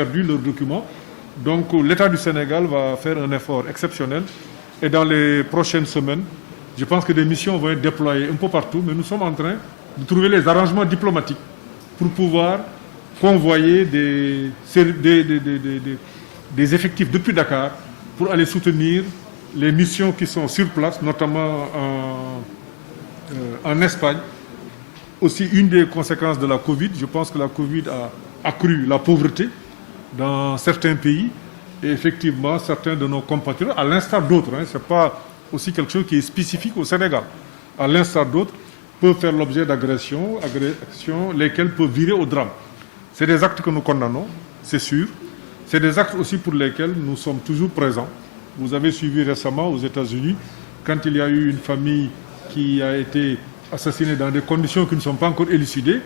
perdu leurs documents. Donc l'État du Sénégal va faire un effort exceptionnel. Et dans les prochaines semaines, je pense que des missions vont être déployées un peu partout, mais nous sommes en train de trouver les arrangements diplomatiques pour pouvoir convoyer des effectifs depuis Dakar pour aller soutenir les missions qui sont sur place, notamment en Espagne. Aussi, une des conséquences de la Covid, je pense que la Covid a accru la pauvreté dans certains pays. Et effectivement, certains de nos compatriotes, à l'instar d'autres, ce n'est pas aussi quelque chose qui est spécifique au Sénégal, à l'instar d'autres, peuvent faire l'objet d'agressions, lesquelles peuvent virer au drame. C'est des actes que nous condamnons, c'est sûr. C'est des actes aussi pour lesquels nous sommes toujours présents. Vous avez suivi récemment aux États-Unis, quand il y a eu une famille qui a été assassinée dans des conditions qui ne sont pas encore élucidées,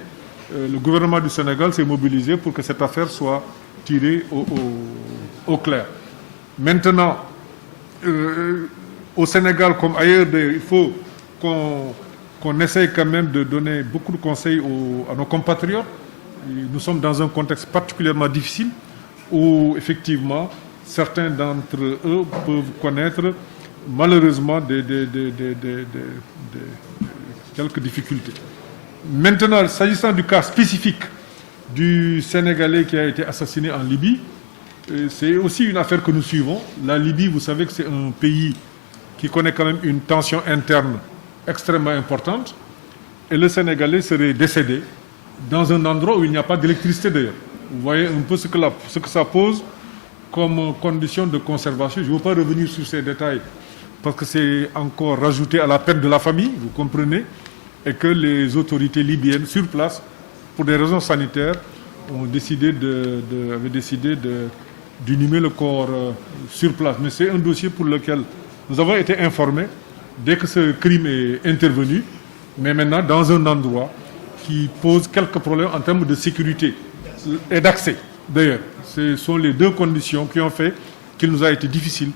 le gouvernement du Sénégal s'est mobilisé pour que cette affaire soit tirée au clair. Maintenant, au Sénégal comme ailleurs, il faut qu'on essaye quand même de donner beaucoup de conseils à nos compatriotes. Nous sommes dans un contexte particulièrement difficile où, effectivement, certains d'entre eux peuvent connaître malheureusement quelques difficultés. Maintenant, s'agissant du cas spécifique du Sénégalais qui a été assassiné en Libye, c'est aussi une affaire que nous suivons. La Libye, vous savez que c'est un pays qui connaît quand même une tension interne extrêmement importante. Et le Sénégalais serait décédé dans un endroit où il n'y a pas d'électricité d'ailleurs. Vous voyez un peu ce que ça pose comme condition de conservation. Je ne veux pas revenir sur ces détails parce que c'est encore rajouté à la peine de la famille, vous comprenez, et que les autorités libyennes sur place, pour des raisons sanitaires, avaient décidé d'inhumer le corps sur place. Mais c'est un dossier pour lequel nous avons été informés dès que ce crime est intervenu, mais maintenant dans un endroit qui pose quelques problèmes en termes de sécurité et d'accès. D'ailleurs, ce sont les deux conditions qui ont fait qu'il nous a été difficile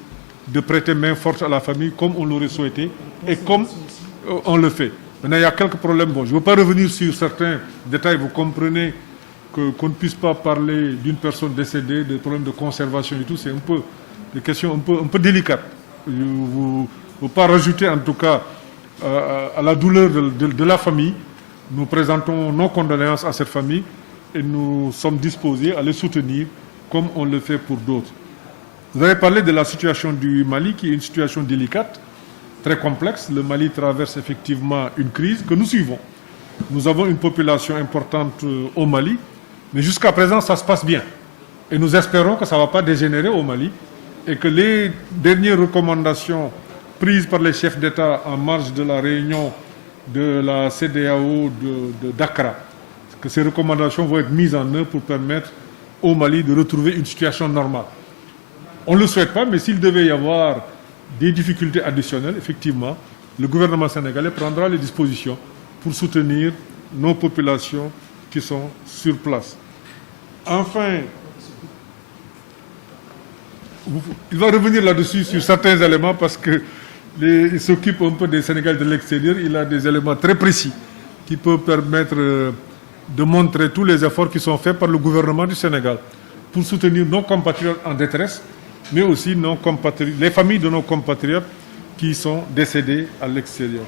de prêter main forte à la famille comme on l'aurait souhaité et comme on le fait. Maintenant, il y a quelques problèmes. Bon, je ne veux pas revenir sur certains détails. Vous comprenez qu'on ne puisse pas parler d'une personne décédée, des problèmes de conservation et tout. C'est un peu des questions un peu délicates. Je ne veux pas rajouter en tout cas à la douleur de la famille. Nous présentons nos condoléances à cette famille et nous sommes disposés à les soutenir comme on le fait pour d'autres. Vous avez parlé de la situation du Mali, qui est une situation délicate, très complexe. Le Mali traverse effectivement une crise que nous suivons. Nous avons une population importante au Mali, mais jusqu'à présent, ça se passe bien. Et nous espérons que ça ne va pas dégénérer au Mali et que les dernières recommandations prises par les chefs d'État en marge de la réunion de la CEDEAO d'Accra, que ces recommandations vont être mises en œuvre pour permettre au Mali de retrouver une situation normale. On ne le souhaite pas, mais s'il devait y avoir des difficultés additionnelles, effectivement, le gouvernement sénégalais prendra les dispositions pour soutenir nos populations qui sont sur place. Enfin, il va revenir là-dessus sur certains éléments parce qu'il s'occupe un peu des Sénégalais de l'extérieur. Il a des éléments très précis qui peuvent permettre de montrer tous les efforts qui sont faits par le gouvernement du Sénégal pour soutenir nos compatriotes en détresse, mais aussi les familles de nos compatriotes qui sont décédés à l'extérieur.